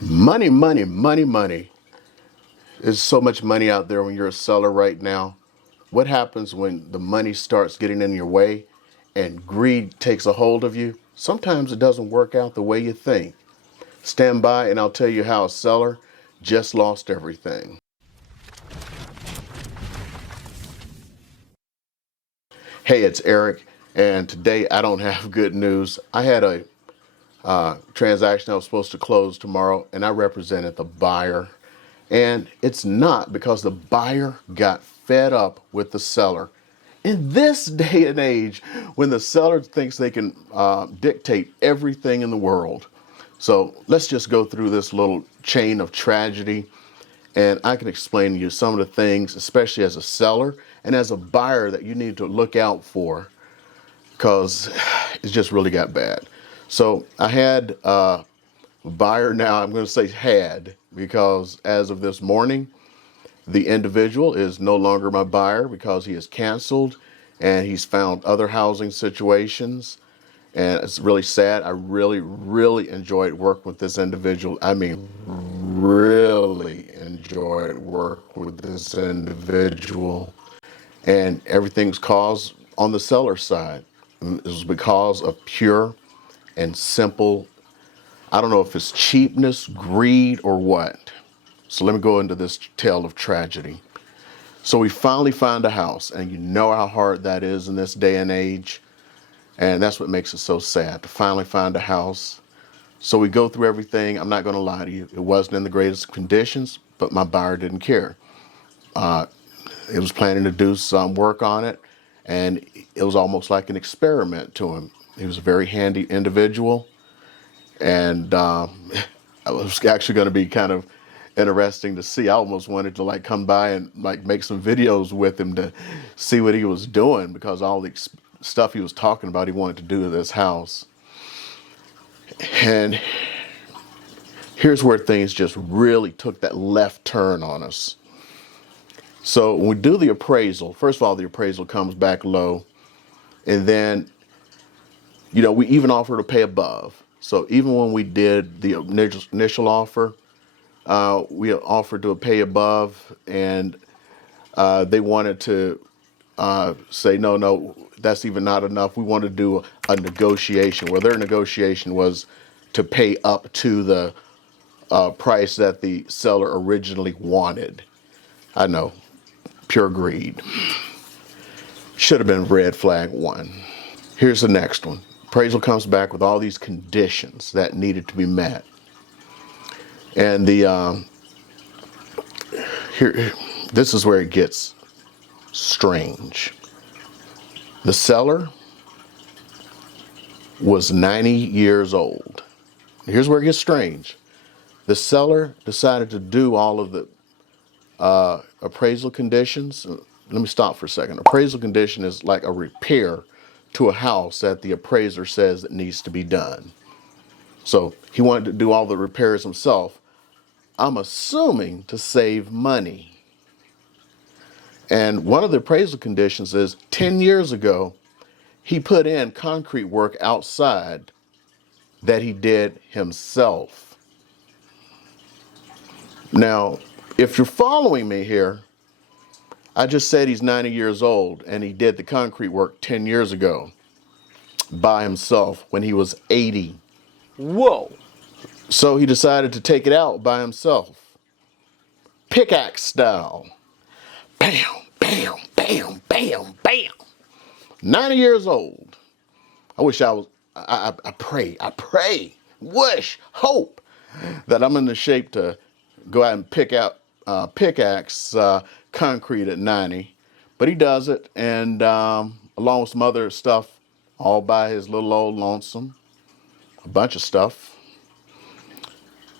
Money, money, money, money. There's so much money out there when you're a seller right now. What happens when the money starts getting in your way and greed takes a hold of you? Sometimes it doesn't work out the way you think. Stand by and I'll tell you how a seller just lost everything. Hey, it's Eric, and today I don't have good news. I had a transaction I was supposed to close tomorrow, and I represented the buyer. And it's not because the buyer got fed up with the seller. In this day and age, when the seller thinks they can dictate everything in the world. So let's just go through this little chain of tragedy, and I can explain to you some of the things, especially as a seller and as a buyer, that you need to look out for, because it just really got bad. So I had a buyer. Now I'm going to say had, because as of this morning, the individual is no longer my buyer because he is canceled and he's found other housing situations. And it's really sad. I really enjoyed working with this individual. I mean, really enjoyed working with this individual. And everything's caused on the seller side. It was because of pure and simple, I don't know if it's cheapness, greed, or what. So let me go into this tale of tragedy. So we finally found a house, and you know how hard that is in this day and age. And that's what makes it so sad, to finally find a house. So we go through everything. I'm not going to lie to you. It wasn't in the greatest conditions, but my buyer didn't care. He was planning to do some work on it, and it was almost like an experiment to him. He was a very handy individual, and it was actually going to be kind of interesting to see. I almost wanted to like come by and like make some videos with him to see what he was doing, because all the stuff he was talking about he wanted to do to this house. And here's where things just really took that left turn on us. So when we do the appraisal, first of all, the appraisal comes back low, and then we even offer to pay above. So even when we did the initial offer, we offered to pay above, and they wanted to say, no, that's even not enough. We want to do a negotiation, where their negotiation was to pay up to the price that the seller originally wanted. I know, pure greed. Should have been red flag one. Here's the next one. Appraisal comes back with all these conditions that needed to be met. And this is where it gets strange. The seller was 90 years old. Here's where it gets strange. The seller decided to do all of the appraisal conditions. Let me stop for a second. Appraisal condition is like a repair to a house that the appraiser says that needs to be done. So he wanted to do all the repairs himself, I'm assuming to save money. And one of the appraisal conditions is 10 years ago, he put in concrete work outside that he did himself. Now, if you're following me here, I just said he's 90 years old and he did the concrete work 10 years ago by himself when he was 80. Whoa. So he decided to take it out by himself. Pickaxe style. Bam, bam, bam, bam, bam. 90 years old. I wish I was, I pray, wish, hope that I'm in the shape to go out and pickaxe concrete at 90. But he does it, and along with some other stuff, all by his little old lonesome, a bunch of stuff.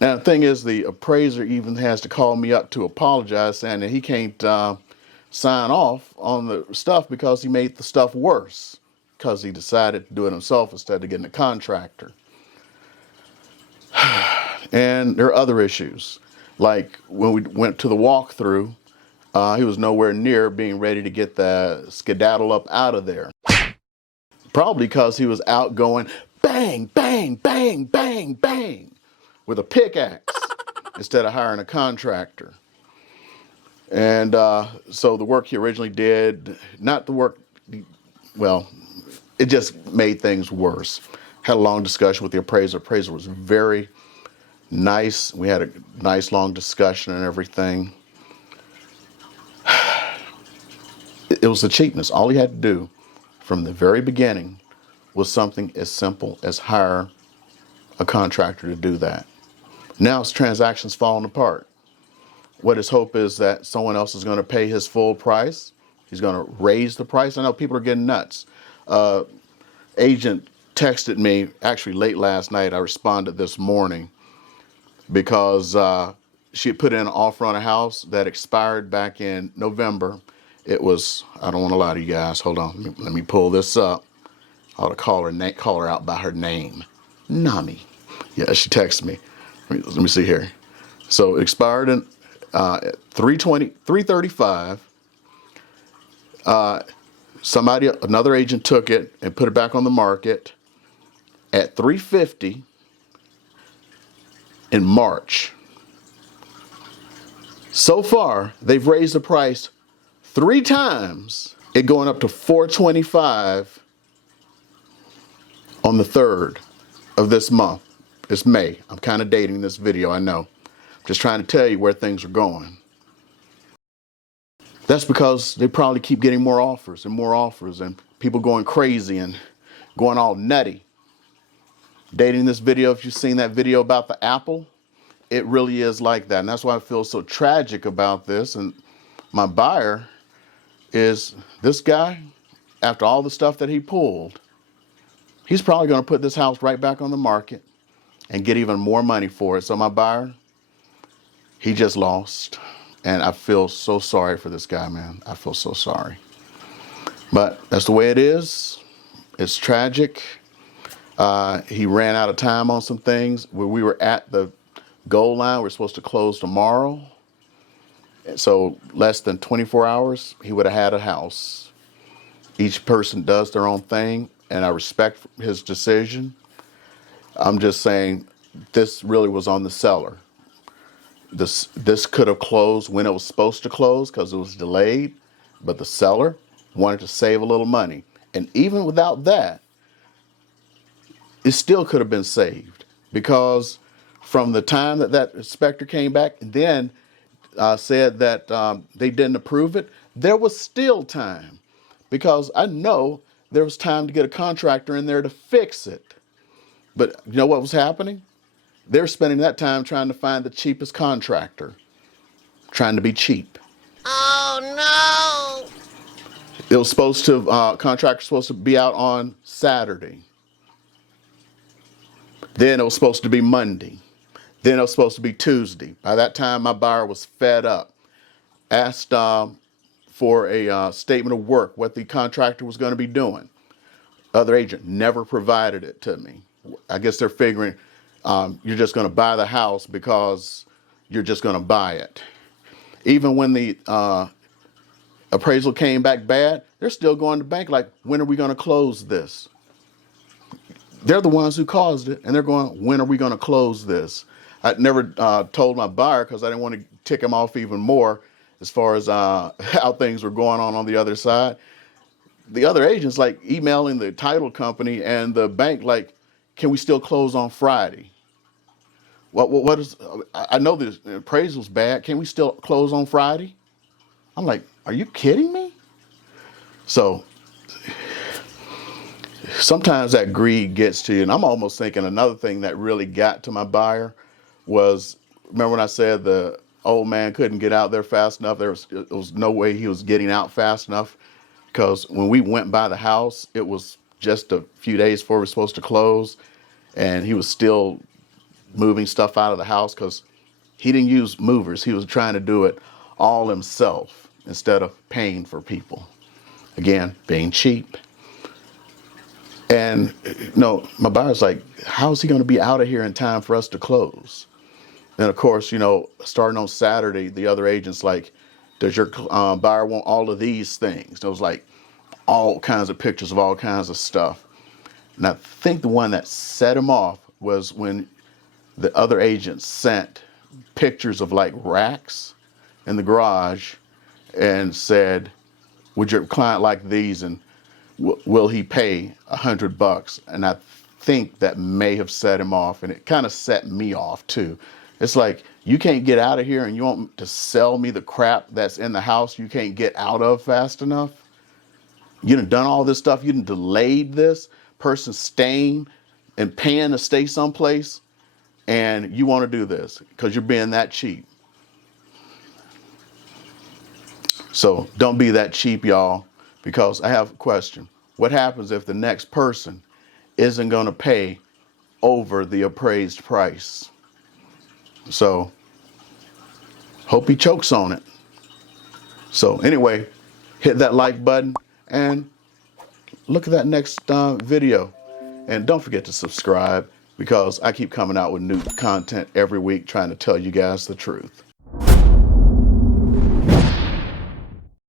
Now, the thing is, the appraiser even has to call me up to apologize, saying that he can't sign off on the stuff because he made the stuff worse, because he decided to do it himself instead of getting a contractor. And there are other issues. Like when we went to the walkthrough, he was nowhere near being ready to get the skedaddle up out of there. Probably because he was out going bang, bang, bang, bang, bang with a pickaxe. instead of hiring a contractor. And so the work he originally did, not the work, well, it just made things worse. Had a long discussion with the appraiser. Appraiser was very nice. We had a nice long discussion and everything. It was the cheapness. All he had to do from the very beginning was something as simple as hire a contractor to do that. Now his transaction's falling apart. What his hope is that someone else is going to pay his full price. He's going to raise the price. I know people are getting nuts. Agent texted me actually late last night. I responded this morning because she had put in an offer on a house that expired back in November. It was, I don't want to lie to you guys. Hold on. Let me pull this up. I ought to call her out by her name. Nami. Yeah, she texted me. Let me see here. So it expired in at 335. Another agent took it and put it back on the market at 350 in March. So far, they've raised the price 3 times, it going up to 425 on the 3rd of this month. It's May. I'm kind of dating this video, I know. Just trying to tell you where things are going. That's because they probably keep getting more offers and people going crazy and going all nutty. Dating this video, if you've seen that video about the apple, it really is like that. And that's why I feel so tragic about this. And my buyer is this guy, after all the stuff that he pulled, he's probably going to put this house right back on the market and get even more money for it. So my buyer, he just lost. And I feel so sorry for this guy, man. I feel so sorry. But that's the way it is. It's tragic. He ran out of time on some things. Where we were at the goal line, we're supposed to close tomorrow. So less than 24 hours, he would have had a house. Each person does their own thing, and I respect his decision. I'm just saying this really was on the seller. This could have closed when it was supposed to close because it was delayed, but the seller wanted to save a little money. And even without that, it still could have been saved because from the time that inspector came back and then said that they didn't approve it, there was still time because I know there was time to get a contractor in there to fix it. But you know what was happening? They're spending that time trying to find the cheapest contractor, trying to be cheap. Oh no! It was supposed to, contractor supposed to be out on Saturday. Then it was supposed to be Monday. Then it was supposed to be Tuesday. By that time, my buyer was fed up. Asked for a statement of work, what the contractor was going to be doing. Other agent never provided it to me. I guess they're figuring you're just going to buy the house because you're just going to buy it. Even when the appraisal came back bad, they're still going to bank like, when are we going to close this? They're the ones who caused it, and they're going, when are we going to close this? I never told my buyer because I didn't want to tick him off even more as far as how things were going on the other side. The other agents like emailing the title company and the bank like, can we still close on Friday? What is, I know the appraisal's bad. Can we still close on Friday? I'm like, are you kidding me? So sometimes that greed gets to you. And I'm almost thinking another thing that really got to my buyer was, remember when I said the old man couldn't get out there fast enough? There was no way he was getting out fast enough because when we went by the house, it was just a few days before we were supposed to close. And he was still moving stuff out of the house because he didn't use movers. He was trying to do it all himself instead of paying for people. Again, being cheap. And my buyer's like, how's he going to be out of here in time for us to close? And of course, starting on Saturday, the other agent's like, does your buyer want all of these things? There was like all kinds of pictures of all kinds of stuff. And I think the one that set him off was when the other agent sent pictures of like racks in the garage and said, would your client like these, and will he pay $100? And I think that may have set him off, and it kind of set me off too. It's like, you can't get out of here and you want to sell me the crap that's in the house you can't get out of fast enough? You done all this stuff, you done delayed this person staying and paying to stay someplace, and you want to do this because you're being that cheap. So don't be that cheap, y'all, because I have a question. What happens if the next person isn't going to pay over the appraised price? So hope he chokes on it. So anyway, hit that like button and look at that next video. And don't forget to subscribe, because I keep coming out with new content every week trying to tell you guys the truth.